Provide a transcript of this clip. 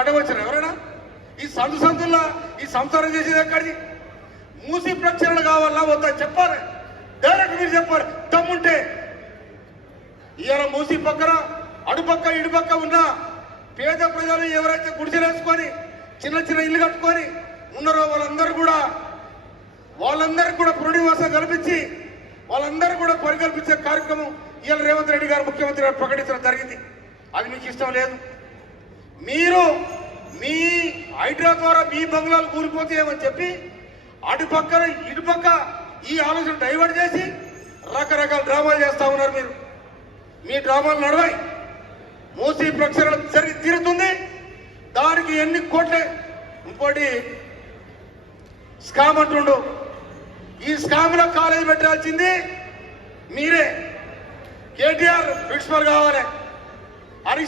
అడ్డవచ్చారు ఎవరైనా? ఈ సందుల్లో ఈ సంసారం చేసేది ఎక్కడి? మూసి ప్రక్షాళన కావాలా వద్దా చెప్పాలి, డైరెక్ట్ మీరు చెప్పాలి దమ్ముంటే. ఇవాళ మూసి పక్కన అడుపక్క ఇడుపక్క ఉన్న పేద ప్రజలు ఎవరైతే గుడిసెలేసుకొని చిన్న చిన్న ఇల్లు కట్టుకొని ఉన్నారో వాళ్ళందరికీ కూడా పునర్నివాసం కల్పించి వాళ్ళందరూ కూడా పరికల్పించే కార్యక్రమం ఇవాళ రేవంత్ రెడ్డి గారు ముఖ్యమంత్రి గారు ప్రకటించడం జరిగింది. అది మీకు ఇష్టం లేదు. మీరు మీ హైడ్రా ద్వారా మీ బంగ్లాలు కూలిపోతాయేమని చెప్పి అటుపక్కన ఇటుపక్క ఈ ఆలోచన డైవర్ట్ చేసి రకరకాల డ్రామాలు చేస్తా ఉన్నారు. మీరు మీ డ్రామాలు నడవాయి. మూసి ప్రక్షాళన జరిగి తీరుతుంది. దానికి ఎన్ని కోట్లే. ఇంకోటి స్కామ్ అంటుండు. ఈ స్కామ్ లో కాలేజీ పెట్టాల్సింది మీరే. కేటీఆర్ ప్రిన్సిపల్ కావాలి.